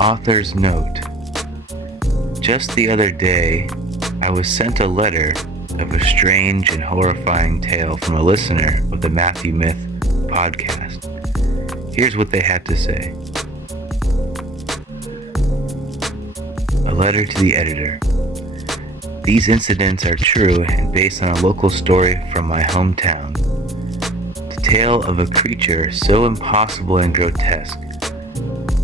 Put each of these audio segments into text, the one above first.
Author's note. Just the other day, I was sent a letter of a strange and horrifying tale from a listener of the Mythyw Myth podcast. Here's what they had to say. A letter to the editor. These incidents are true and based on a local story from my hometown. The tale of a creature so impossible and grotesque.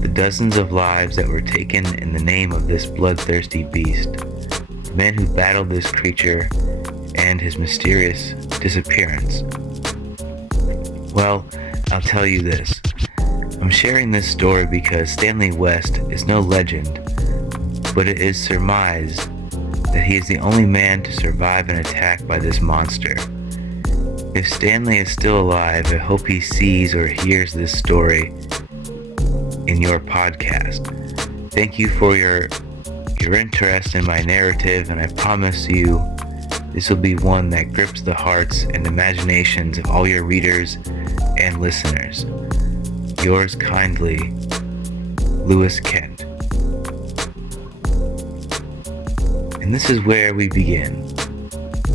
The dozens of lives that were taken in the name of this bloodthirsty beast. The men who battled this creature and his mysterious disappearance. Well, I'll tell you this. I'm sharing this story because Stanley West is no legend, but it is surmised that he is the only man to survive an attack by this monster. If Stanley is still alive, I hope he sees or hears this story in your podcast. Thank you for your interest in my narrative, and I promise you this will be one that grips the hearts and imaginations of all your readers and listeners. Yours kindly, Lewis Kent. And this is where we begin.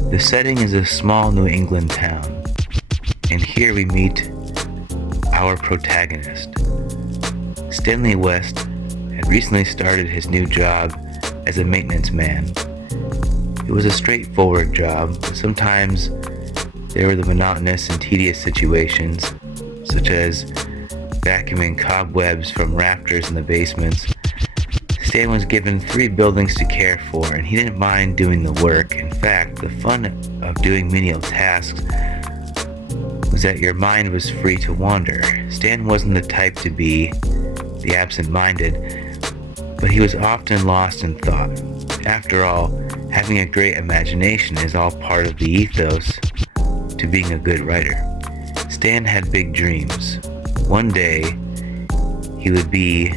The setting is a small New England town, and here we meet our protagonist. Stanley West had recently started his new job as a maintenance man. It was a straightforward job, but sometimes there were the monotonous and tedious situations, such as vacuuming cobwebs from rafters in the basements. Stan was given 3 buildings to care for, and he didn't mind doing the work. In fact, the fun of doing menial tasks was that your mind was free to wander. Stan wasn't the type to be the absent-minded, but he was often lost in thought. After all, having a great imagination is all part of the ethos to being a good writer. Stan had big dreams. One day, he would be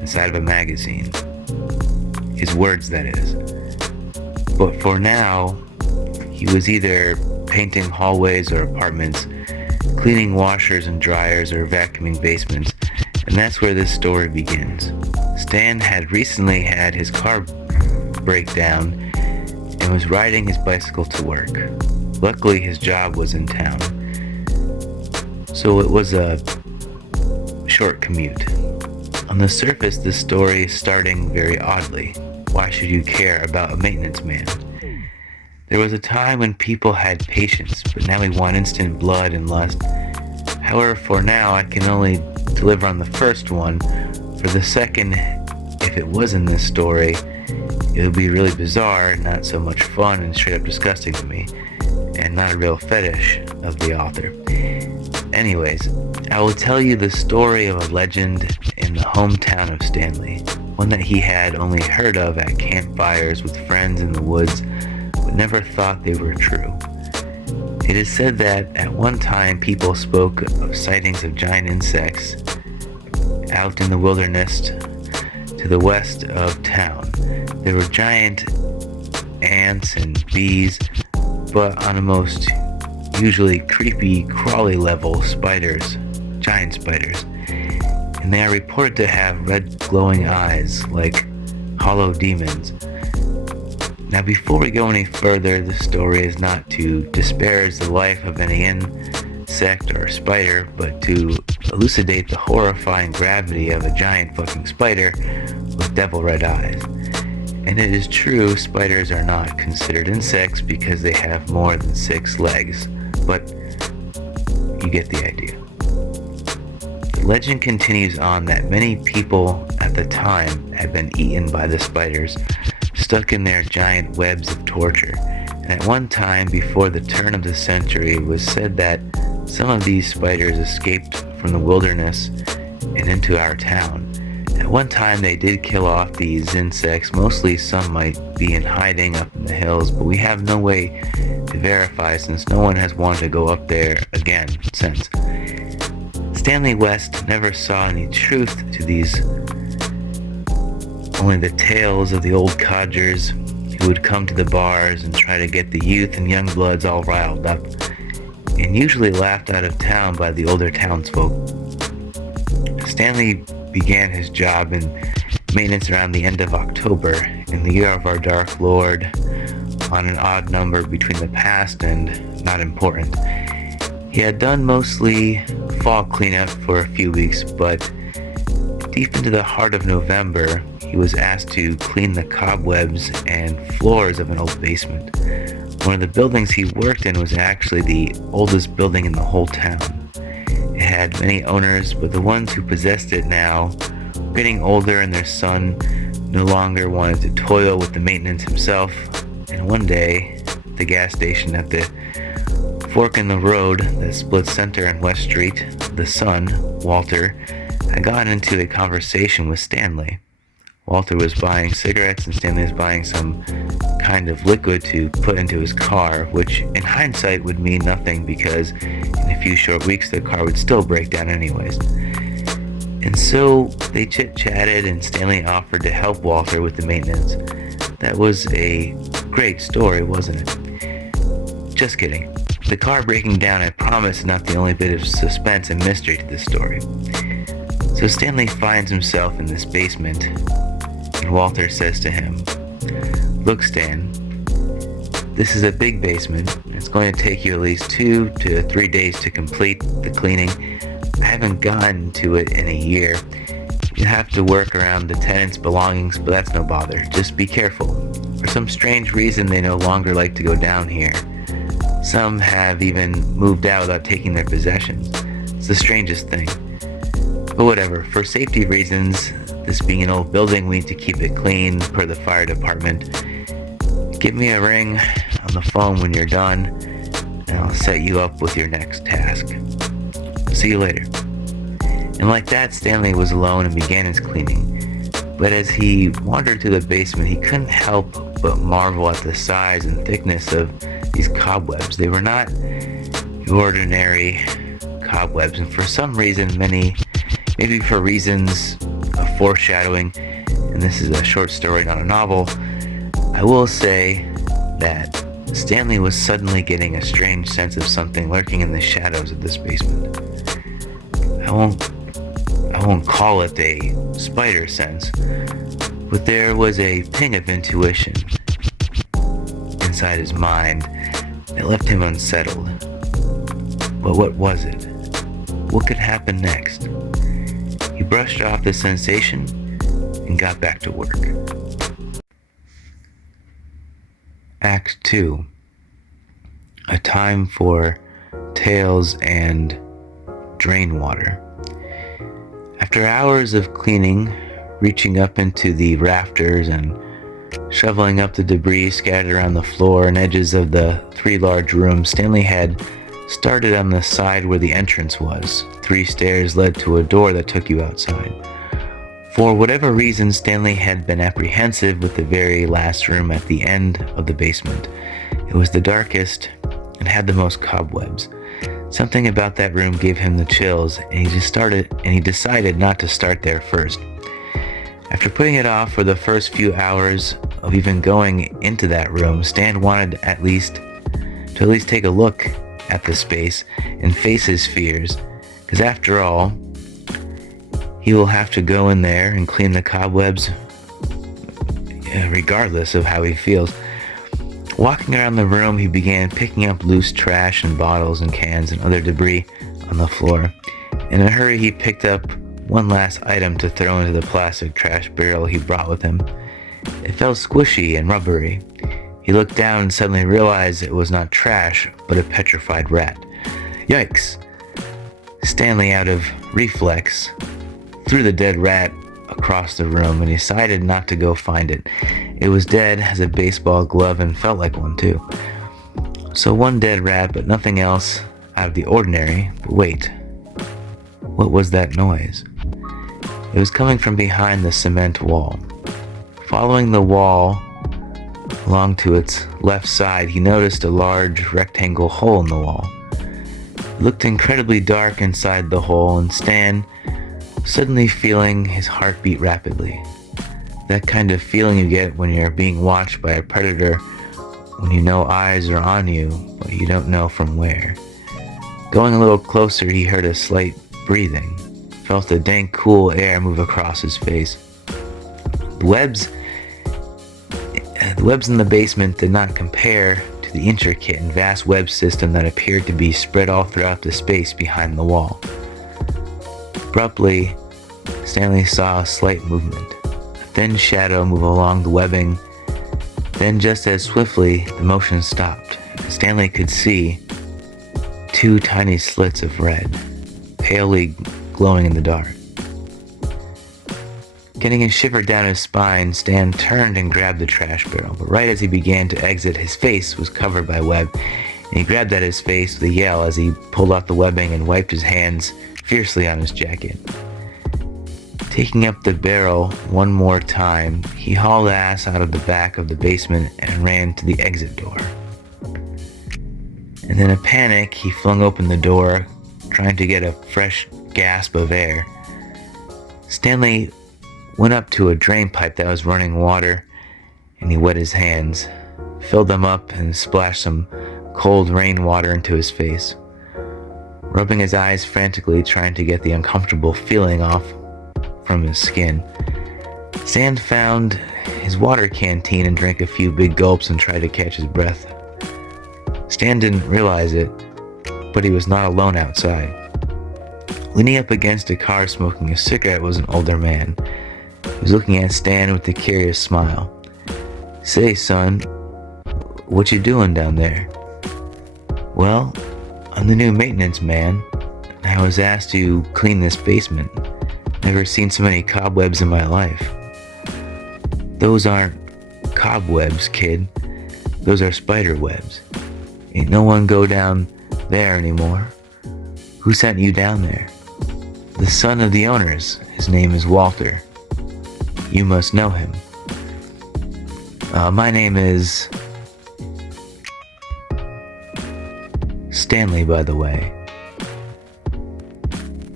inside of a magazine. His words, that is. But for now, he was either painting hallways or apartments, cleaning washers and dryers, or vacuuming basements, and that's where this story begins. Stan had recently had his car break down and was riding his bicycle to work. Luckily, his job was in town, so it was a short commute. On the surface, this story is starting very oddly. Why should you care about a maintenance man? There was a time when people had patience, but now we want instant blood and lust. However, for now, I can only deliver on the first one. For the second, if it was in this story, it would be really bizarre, not so much fun, and straight up disgusting to me, and not a real fetish of the author. Anyways, I will tell you the story of a legend in the hometown of Stanley, one that he had only heard of at campfires with friends in the woods, but never thought they were true. It is said that at one time people spoke of sightings of giant insects out in the wilderness to the west of town. There were giant ants and bees, but on a most usually creepy, crawly level, spiders, giant spiders. And they are reported to have red glowing eyes like hollow demons. Now, before we go any further, the story is not to disparage the life of any insect or spider, but to elucidate the horrifying gravity of a giant fucking spider with devil red eyes. And it is true, spiders are not considered insects because they have more than 6 legs, but you get the idea. The legend continues on that many people at the time had been eaten by the spiders, stuck in their giant webs of torture. And at one time before the turn of the century, it was said that some of these spiders escaped from the wilderness and into our town. At one time they did kill off these insects. Mostly some might be in hiding up in the hills, but we have no way to verify since no one has wanted to go up there again since. Stanley West never saw any truth to these, only the tales of the old codgers who would come to the bars and try to get the youth and young bloods all riled up, and usually laughed out of town by the older townsfolk. Stanley began his job in maintenance around the end of October, in the year of our Dark Lord, on an odd number between the past and not important. He had done mostly fall cleanup for a few weeks, but deep into the heart of November, he was asked to clean the cobwebs and floors of an old basement. One of the buildings he worked in was actually the oldest building in the whole town. It had many owners, but the ones who possessed it now were getting older, and their son no longer wanted to toil with the maintenance himself. And one day, at the gas station at the fork in the road that splits Center and West Street, the son, Walter, had gotten into a conversation with Stanley. Walter was buying cigarettes and Stanley was buying some kind of liquid to put into his car, which in hindsight would mean nothing because in a few short weeks the car would still break down anyways. And so they chit-chatted and Stanley offered to help Walter with the maintenance. That was a great story, wasn't it? Just kidding. The car breaking down, I promise, is not the only bit of suspense and mystery to this story. So Stanley finds himself in this basement, and Walter says to him, "Look, Stan, this is a big basement. It's going to take you at least 2 to 3 days to complete the cleaning. I haven't gotten to it in a year. You have to work around the tenants' belongings, but that's no bother. Just be careful. For some strange reason, they no longer like to go down here. Some have even moved out without taking their possessions. It's the strangest thing. But whatever, for safety reasons, this being an old building, we need to keep it clean per the fire department. Give me a ring on the phone when you're done, and I'll set you up with your next task. See you later." And like that, Stanley was alone and began his cleaning. But as he wandered through the basement, he couldn't help but marvel at the size and thickness of these cobwebs. They were not ordinary cobwebs, and for some reason, maybe for reasons of foreshadowing, and this is a short story, not a novel, I will say that Stanley was suddenly getting a strange sense of something lurking in the shadows of this basement. I won't call it a spider sense, but there was a ping of intuition inside his mind that left him unsettled. But what was it? What could happen next? He brushed off the sensation and got back to work. Act 2. A time for tales and drain water. After hours of cleaning, reaching up into the rafters and shoveling up the debris scattered around the floor and edges of the 3 large rooms, Stanley had started on the side where the entrance was. 3 stairs led to a door that took you outside. For whatever reason, Stanley had been apprehensive with the very last room at the end of the basement. It was the darkest and had the most cobwebs. Something about that room gave him the chills, and he decided not to start there first. After putting it off for the first few hours of even going into that room, Stan wanted to at least take a look at the space and face his fears, because after all, he will have to go in there and clean the cobwebs regardless of how he feels. Walking around the room, he began picking up loose trash and bottles and cans and other debris on the floor. In a hurry, he picked up one last item to throw into the plastic trash barrel he brought with him. It felt squishy and rubbery. He looked down and suddenly realized it was not trash, but a petrified rat. Yikes! Stanley, out of reflex, threw the dead rat across the room and decided not to go find it. It was dead as a baseball glove and felt like one too. So one dead rat, but nothing else out of the ordinary. But wait, what was that noise? It was coming from behind the cement wall. Following the wall along to its left side, he noticed a large rectangle hole in the wall. It looked incredibly dark inside the hole, and Stan suddenly feeling his heart beat rapidly. That kind of feeling you get when you're being watched by a predator, when you know eyes are on you, but you don't know from where. Going a little closer, he heard a slight breathing felt the dank, cool air move across his face. The webs in the basement did not compare to the intricate and vast web system that appeared to be spread all throughout the space behind the wall. Abruptly, Stanley saw a slight movement, a thin shadow move along the webbing. Then just as swiftly, the motion stopped, and Stanley could see two tiny slits of red, palely glowing in the dark. Getting a shiver down his spine, Stan turned and grabbed the trash barrel, but right as he began to exit, his face was covered by web, and he grabbed at his face with a yell as he pulled off the webbing and wiped his hands fiercely on his jacket. Taking up the barrel one more time, he hauled ass out of the back of the basement and ran to the exit door. And in a panic, he flung open the door, trying to get a fresh gasp of air. Stanley went up to a drain pipe that was running water, and he wet his hands, filled them up, and splashed some cold rainwater into his face, rubbing his eyes frantically, trying to get the uncomfortable feeling off from his skin. Stan found his water canteen and drank a few big gulps and tried to catch his breath. Stan didn't realize it, but he was not alone outside. Leaning up against a car smoking a cigarette was an older man. He was looking at Stan with a curious smile. "Say, son, what you doing down there?" "Well, I'm the new maintenance man. I was asked to clean this basement. Never seen so many cobwebs in my life." "Those aren't cobwebs, kid. Those are spider webs. Ain't no one go down there anymore." "Who sent you down there?" "The son of the owners. His name is Walter. You must know him." My name is Stanley, by the way."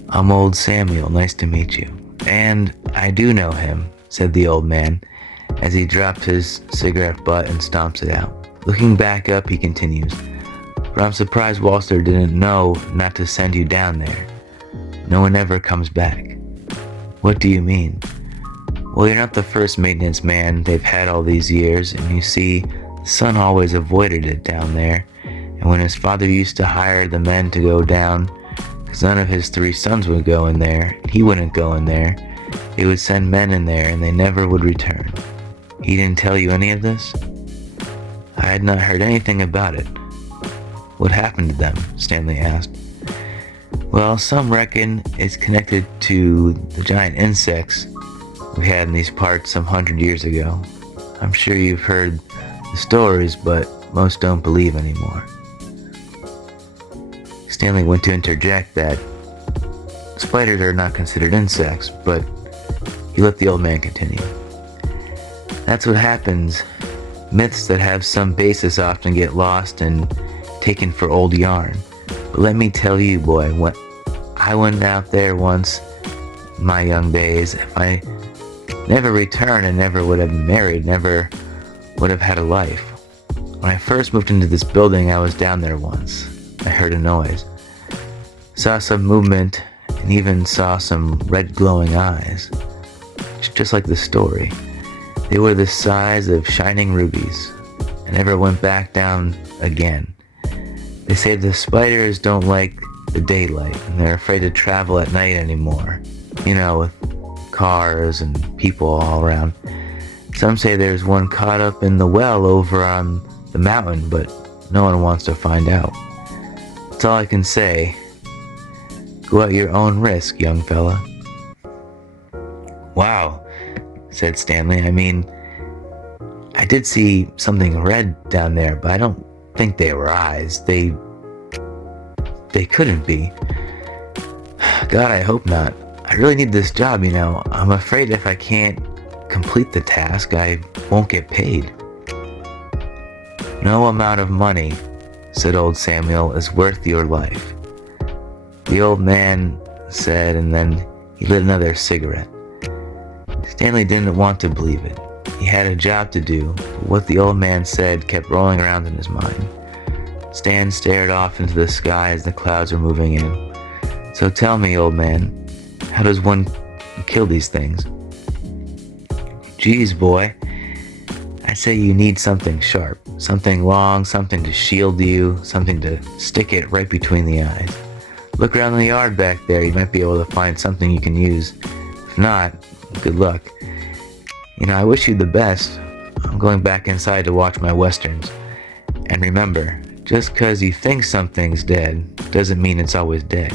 "I'm old Samuel. Nice to meet you." "And I do know him," said the old man, as he dropped his cigarette butt and stomps it out. Looking back up, he continues, "But I'm surprised Walter didn't know not to send you down there. No one ever comes back." "What do you mean?" "Well, you're not the first maintenance man they've had all these years, and you see, the son always avoided it down there, and when his father used to hire the men to go down, because none of his 3 sons would go in there, he wouldn't go in there, they would send men in there, and they never would return." "He didn't tell you any of this?" "I had not heard anything about it." "What happened to them?" Stanley asked. "Well, some reckon it's connected to the giant insects we had in these parts some 100 years ago. I'm sure you've heard the stories, but most don't believe anymore." Stanley went to interject that spiders are not considered insects, but he let the old man continue. "That's what happens. Myths that have some basis often get lost and taken for old yarn. But let me tell you, boy, when I went out there once in my young days, if I never returned and never would have been married, never would have had a life. When I first moved into this building, I was down there once. I heard a noise, saw some movement, and even saw some red glowing eyes. Just like the story. They were the size of shining rubies. I never went back down again. They say the spiders don't like the daylight, and they're afraid to travel at night anymore. You know, with cars and people all around. Some say there's one caught up in the well over on the mountain, but no one wants to find out. That's all I can say. Go at your own risk, young fella." "Wow," said Stanley. "I mean, I did see something red down there, but I don't think they were eyes. They couldn't be. God, I hope not. I really need this job, you know. I'm afraid if I can't complete the task, I won't get paid." "No amount of money," said old Samuel, "is worth your life," the old man said, and then he lit another cigarette. Stanley didn't want to believe it. He had a job to do, but what the old man said kept rolling around in his mind. Stan stared off into the sky as the clouds were moving in. "So tell me, old man, How does one kill these things? Geez, boy, I say you need something sharp, something long, something to shield you, something to stick it right between the eyes. Look around the yard back there, you might be able to find something you can use. If not, good luck. I wish you the best. I'm going back inside to watch my westerns. And remember, just 'cause you think something's dead doesn't mean it's always dead.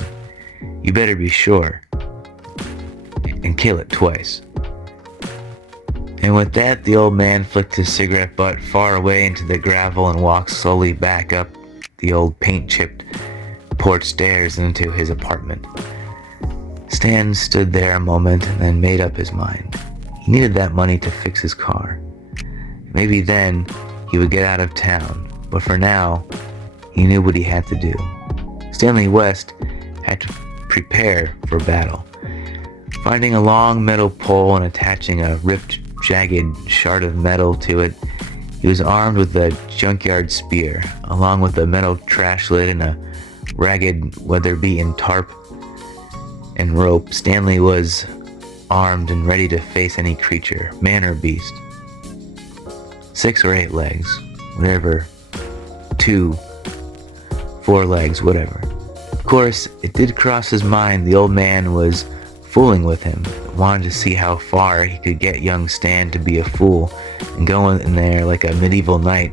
You better be sure and kill it twice. And with that, the old man flicked his cigarette butt far away into the gravel and walked slowly back up the old paint-chipped porch stairs into his apartment. Stan stood there a moment and then made up his mind. He needed that money to fix his car. Maybe then he would get out of town, but for now, he knew what he had to do. Stanley West had to prepare for battle. Finding a long metal pole and attaching a ripped, jagged shard of metal to it, he was armed with a junkyard spear, along with a metal trash lid and a ragged, weather-beaten tarp and rope. Stanley was armed and ready to face any creature, man or beast. 6 or 8 legs, whatever, 2, 4 legs, whatever. Of course, it did cross his mind the old man was fooling with him, wanted to see how far he could get young Stan to be a fool and go in there like a medieval knight,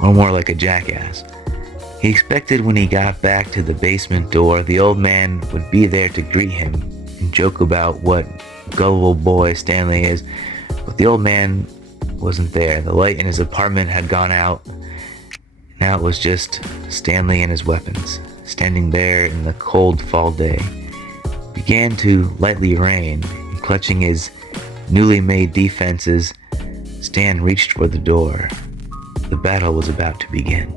or more like a jackass. He expected when he got back to the basement door, the old man would be there to greet him and joke about what gullible boy Stanley is, but the old man wasn't there. The light in his apartment had gone out. Now it was just Stanley and his weapons, standing there in the cold fall day. It began to lightly rain, and clutching his newly made defenses, Stan reached for the door. The battle was about to begin.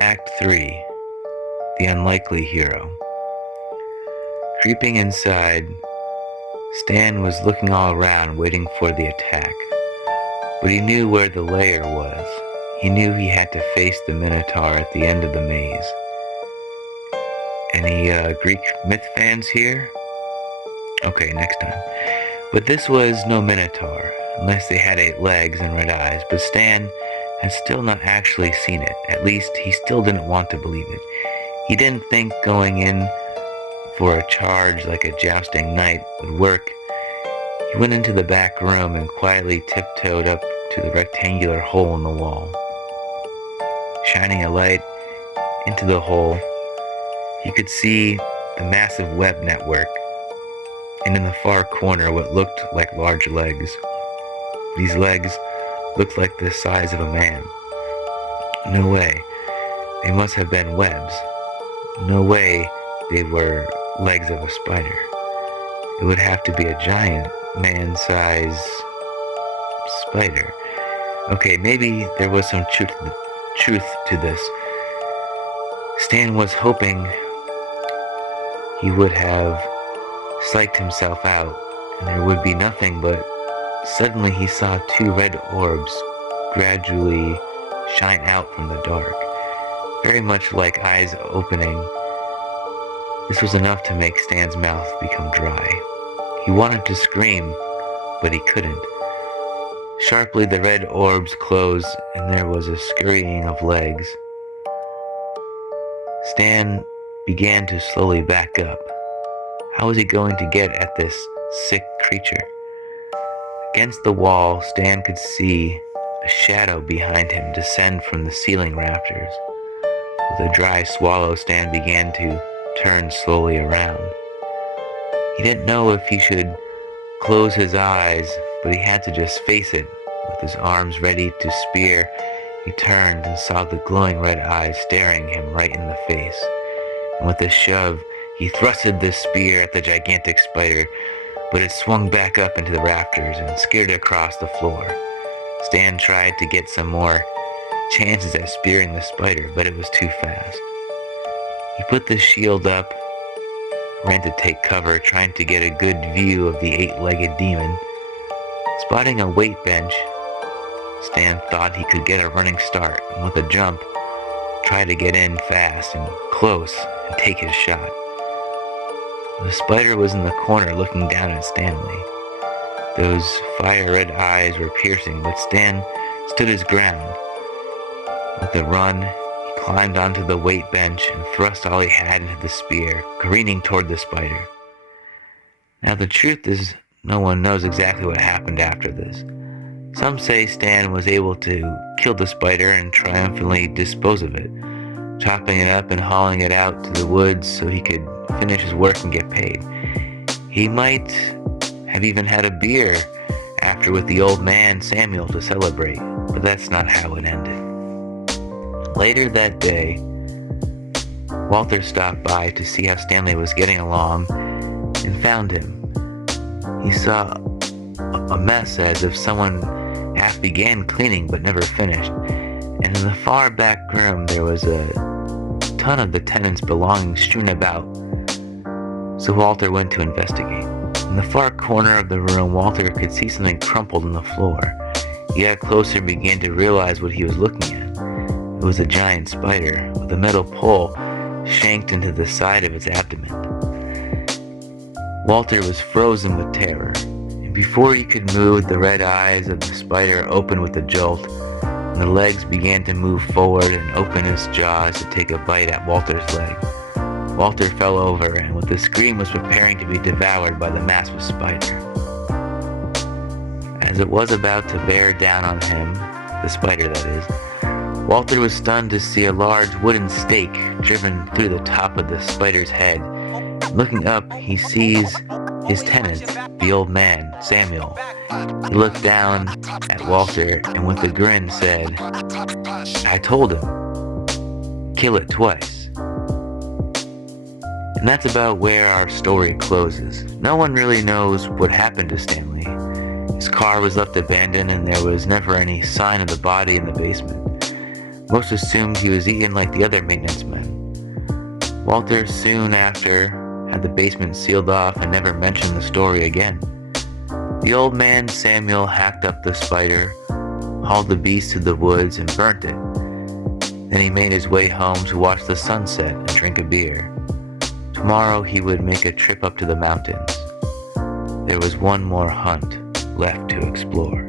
Act 3. The Unlikely Hero. Creeping inside, Stan was looking all around, waiting for the attack. But he knew where the lair was. He knew he had to face the Minotaur at the end of the maze. Any Greek myth fans here? Okay, next time. But this was no Minotaur, unless they had 8 legs and red eyes. But Stan had still not actually seen it. At least, he still didn't want to believe it. He didn't think going in for a charge like a jousting knight would work. He went into the back room and quietly tiptoed up to the rectangular hole in the wall. Shining a light into the hole, he could see the massive web network, and in the far corner what looked like large legs. These legs looked like the size of a man. No way. They must have been webs. No way they were legs of a spider. It would have to be a giant, man-sized spider. Okay, maybe there was some truth to this. Stan was hoping he would have psyched himself out, and there would be nothing, but suddenly he saw 2 red orbs gradually shine out from the dark, very much like eyes opening. This was enough to make Stan's mouth become dry. He wanted to scream, but he couldn't. Sharply the red orbs closed, and there was a scurrying of legs. Stan began to slowly back up. How was he going to get at this sick creature? Against the wall, Stan could see a shadow behind him descend from the ceiling rafters. With a dry swallow, Stan began to turn slowly around. He didn't know if he should close his eyes, but he had to just face it. With his arms ready to spear, he turned and saw the glowing red eyes staring him right in the face. And with a shove, he thrusted the spear at the gigantic spider, but it swung back up into the rafters and skidded across the floor. Stan tried to get some more chances at spearing the spider, but it was too fast. He put the shield up, ran to take cover, trying to get a good view of the 8-legged demon. Spotting a weight bench, Stan thought he could get a running start, and with a jump, try to get in fast and close and take his shot. The spider was in the corner looking down at Stanley. Those fire-red eyes were piercing, but Stan stood his ground. With a run, he climbed onto the weight bench and thrust all he had into the spear, careening toward the spider. Now the truth is, no one knows exactly what happened after this. Some say Stan was able to kill the spider and triumphantly dispose of it, chopping it up and hauling it out to the woods so he could finish his work and get paid. He might have even had a beer after with the old man Samuel to celebrate, but that's not how it ended. Later that day, Walter stopped by to see how Stanley was getting along and found him. He saw a mess as if someone half began cleaning but never finished, and in the far back room there was a ton of the tenants' belongings strewn about. So Walter went to investigate. In the far corner of the room, Walter could see something crumpled on the floor. He got closer and began to realize what he was looking at. It was a giant spider with a metal pole shanked into the side of its abdomen. Walter was frozen with terror, and before he could move, the red eyes of the spider opened with a jolt, and the legs began to move forward and open its jaws to take a bite at Walter's leg. Walter fell over and with a scream was preparing to be devoured by the massive spider. As it was about to bear down on him, the spider that is, Walter was stunned to see a large wooden stake driven through the top of the spider's head. Looking up, he sees his tenant, the old man, Samuel. He looked down at Walter and with a grin said, "I told him, kill it twice." And that's about where our story closes. No one really knows what happened to Stanley. His car was left abandoned and there was never any sign of the body in the basement. Most assumed he was eaten like the other maintenance men. Walter soon after had the basement sealed off and never mentioned the story again. The old man Samuel hacked up the spider, hauled the beast to the woods and burnt it. Then he made his way home to watch the sunset and drink a beer. Tomorrow he would make a trip up to the mountains. There was one more hunt left to explore.